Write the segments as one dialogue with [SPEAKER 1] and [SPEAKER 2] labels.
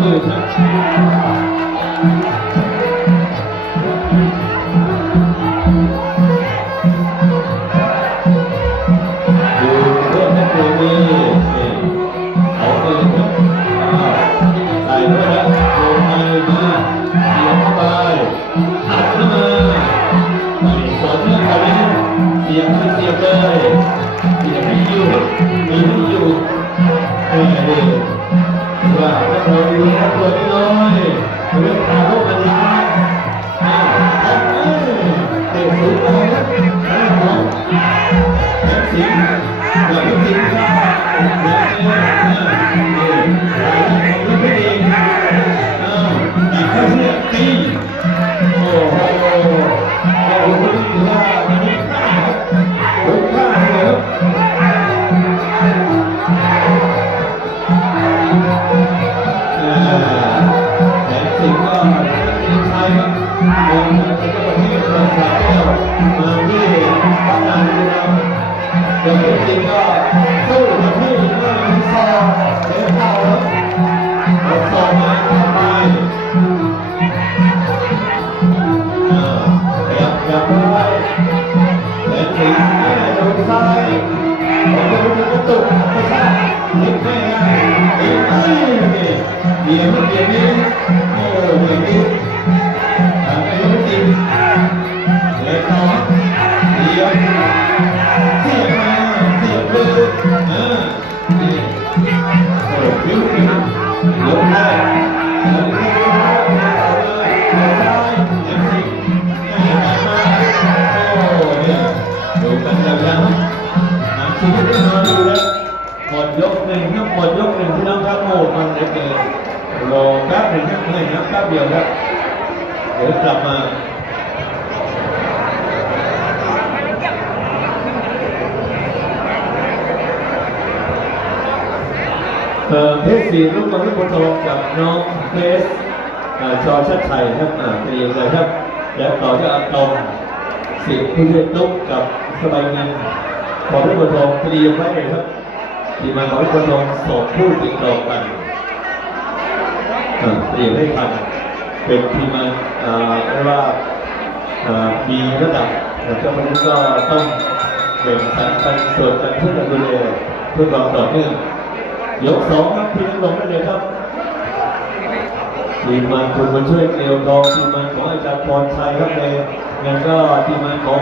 [SPEAKER 1] มื ว่า เดี๋ยวกลับมาเพชรสีลูกบอลที่บนโตกับน้องเพชรเอ่อชอชัดชัยครับเตรียมเลยครับ แล้วต่อที่อะตอมสิบผู้ช่วยตุ๊กกับสบายเงินขอให้บนทองเตรียมไว้เลยครับทีมาขอให้บนทองสองผู้ติดต่อกันเตรียมให้ทัน เป็นทีมงานอ่าเรียกว่าอ่ามีระดับนะครับวันนี้ก็ต้องแบ่งสรรปันส่วนกันเพื่อดูแลเพื่อความต่อเนื่องยกสองครับทีมลงได้เลยครับทีมงานคุณมาช่วยเกลียวทองทีมงานของอาจารย์พรชัยครับในงานก็ทีมงานของ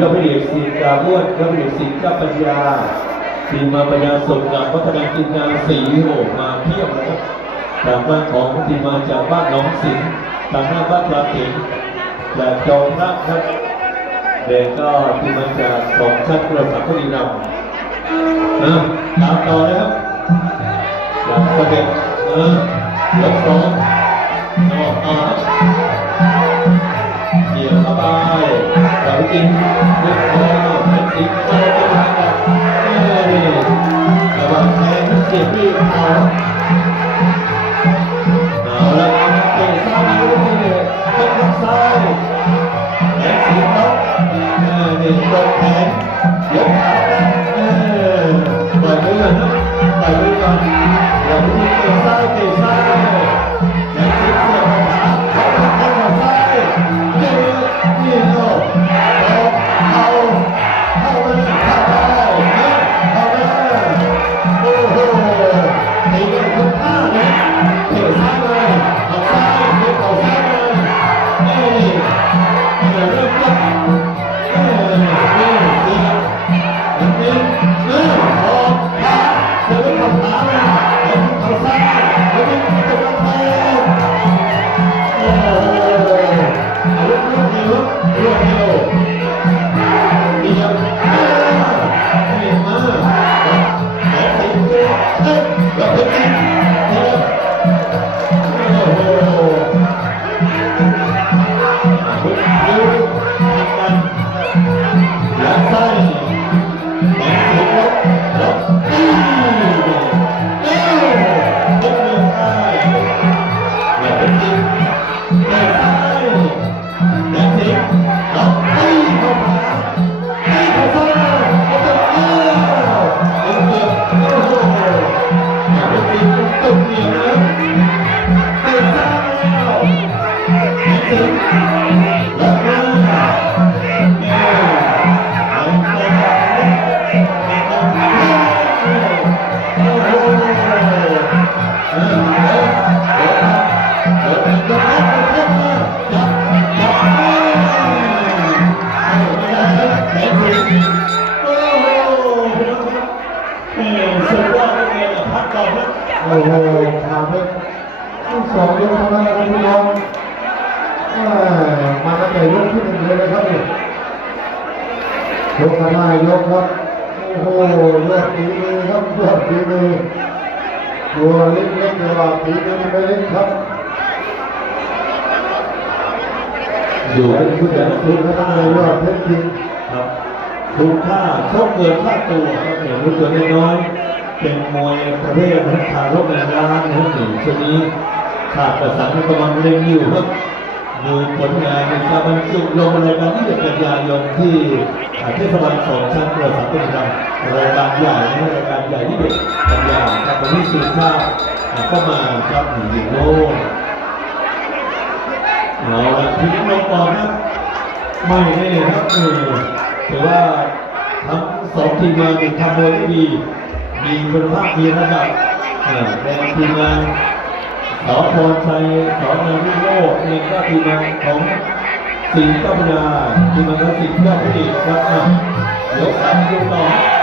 [SPEAKER 1] ยอดพระเอกศิษย์กาบ้วนยอดพระเอกศิษย์ก้าปัญญาทีมมาปัญญาสุขกับพัฒนาทีมงานสีโหมาเพียบเลยครับ จากบ้านของทีมมาจากบ้านหนองสิงห์ทางหน้าบ้านปลาเข็งจากจอมพระครับเด็กก็ทีมมาจากสองชั้นกระสับกระดีนำนะตามต่อเลยครับหลังสเก็ดเออยกสองออกออกเหยียบเข้าไปแต่จริงยกคอแขนสิงโตไปทางแบบเอ้ยระวังแทงเสียบที่เขาเอา
[SPEAKER 2] ยกกันได้ยกครับโอ้โหยอดฝีมือครับยอดฝีมือตัวเล็กๆแต่ว่าฝีมือไม่เล็กครับ
[SPEAKER 1] อยู่เป็นผู้ใหญ่
[SPEAKER 2] ฝีมือทั้งเลยยอดเพชรจริง
[SPEAKER 1] ครับทุกท่าชกเกินค่าตัวครับเห็นรู้ตัวน้อยๆเป็นมวยประเภทนักขาวรบในร้านนะครับหนึ่งชนี้ขาดประสานกำลังเล็งอยู่ครับ ดูผลงานในการบรรจุลงรายการที่เด็กกันยายนที่เทศบาลสองชั้นประสานเป็นรายการใหญ่นะรายการใหญ่ที่เด็กกันยาครับวันนี้สุชาติก็มาครับหนึ่งโลกเอาละทีนี้ลงก่อนครับไม่แน่ครับเออถือว่าทั้งสองทีมงานทำโดยดี มีคุณภาพมีระดับแต่ทีมงาน สอพรชัยสอนาวิโรจน์เองก็ทีมงานของสิงห์เจ้าพระยาทีมงานของสิงห์เจ้าพระเอกครับยกสามยกต่อ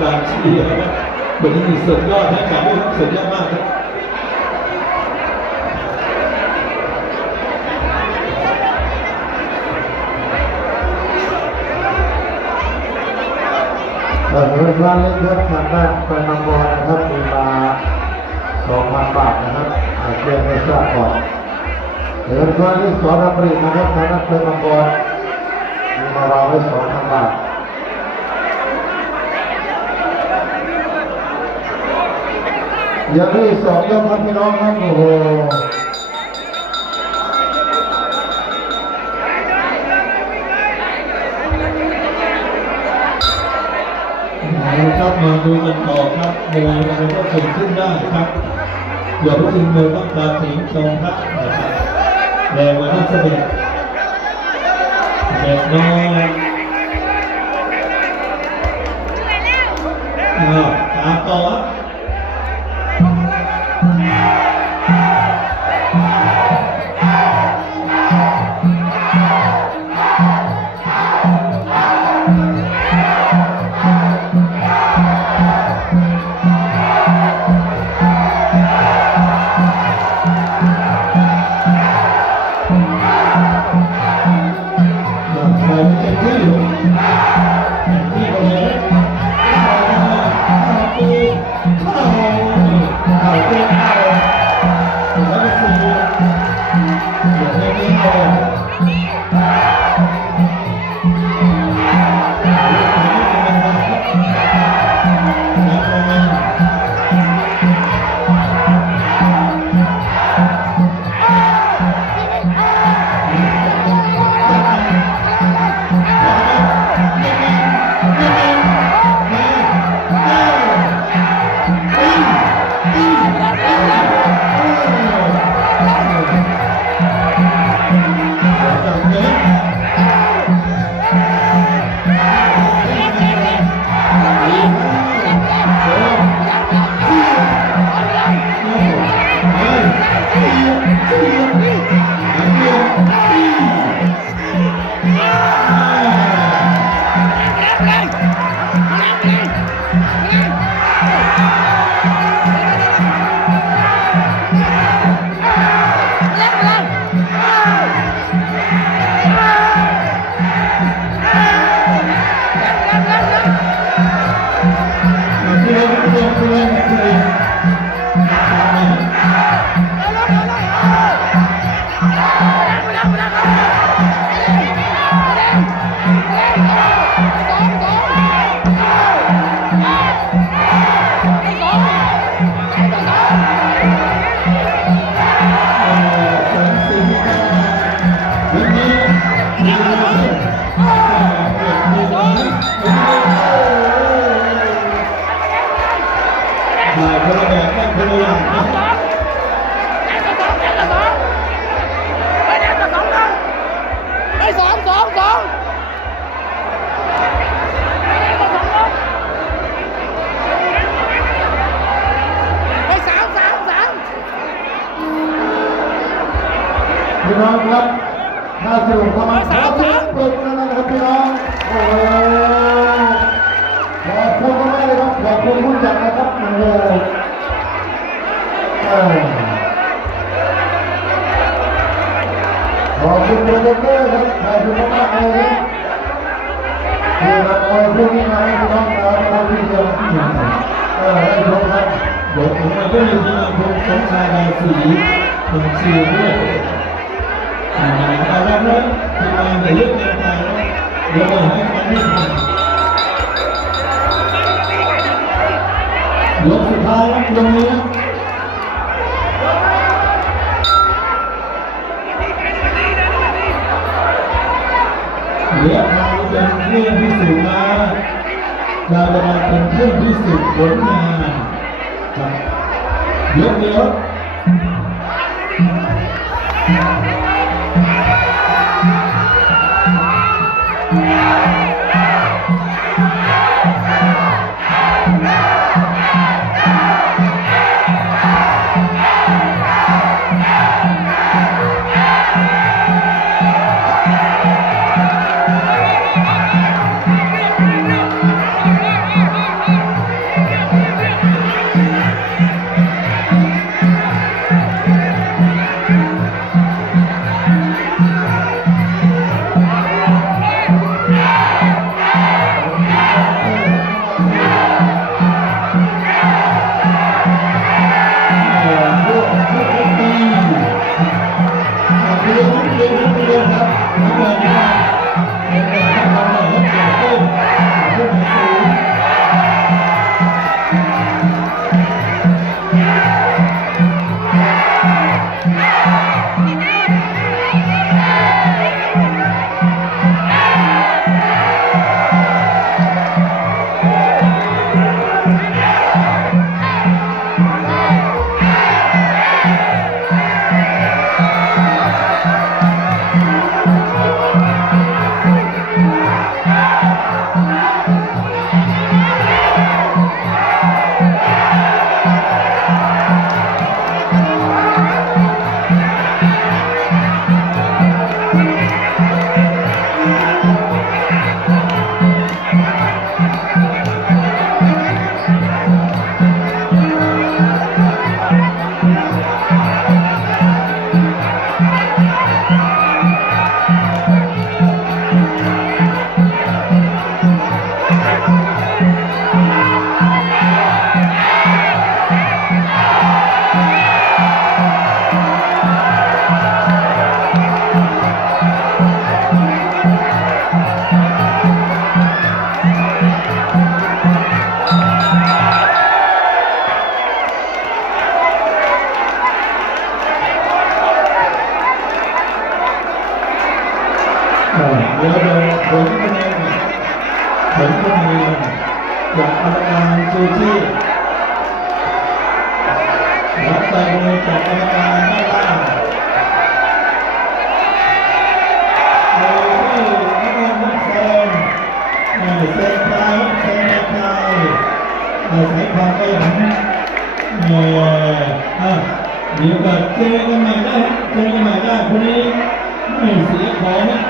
[SPEAKER 1] การเชียร์ครับวันนี้มีสุดยอดให้การด้วยครับสุดยอดมากครับ
[SPEAKER 2] เรื่องร้านเล็กครับทางด้านไปนำบอลนะครับมีมา2,000บาทนะครับอาเรียนไม่ทราบก่อนเดี๋ยวร้านที่สอนรับผลิตนะครับทางด้านไปนำบอลมีมาวาไว้2,000บาทอ ย่างที่สองยกครับพี่น้องครับโอ้โห
[SPEAKER 1] เอาครับมาดูกันต่อครับมวยมันก็ส่งขึ้นได้ครับอย่าไปทิ้งมวยต้องการสิงทรงพระนะครับแรงวันนี้เสด็จเด็กน้อยอ้าว
[SPEAKER 2] สรุปเข้ามาขอเสียงปรบมือนะครับพี่น้องโอ้ขอบคุณมากเลยครับขอบคุณผู้จัดนะครับโอ้โหเออขอบคุณโปรโมเตอร์ครับขอบคุณมากเลยครับที่นำมวยคู่นี้มาให้พี่น้องเราเราที่เดียวเออได้ชมครับ
[SPEAKER 1] เดี๋ยวผมมาก็มีที่มาคุณสมชายราศีผมชื่อด้วยอ่าเอาละครับที่มาเดี๋ยวเลือกเดินไปแล้วเดี๋ยวเราให้ฟังให้ฟังยกสุดท้ายครับยกนี้นะเหลือทาเป็นเครื่องพิสูจน์มาการเวลาเป็นเครื่องพิสูจน์ผลงานยกเดียว เอ่อเดี๋ยวเราผลคะแนนผลคะแนนจากกรรมการซูชิรับไปเลยจากกรรมการด้านล่างโดยที่นักเรียนทุกคนเซ็นทายเซ็นทายอาศัยความขยันเอ่ออะเดี๋ยวก็เจอกันใหม่ได้เจอกันใหม่ได้คนนี้ไม่เสียของนะ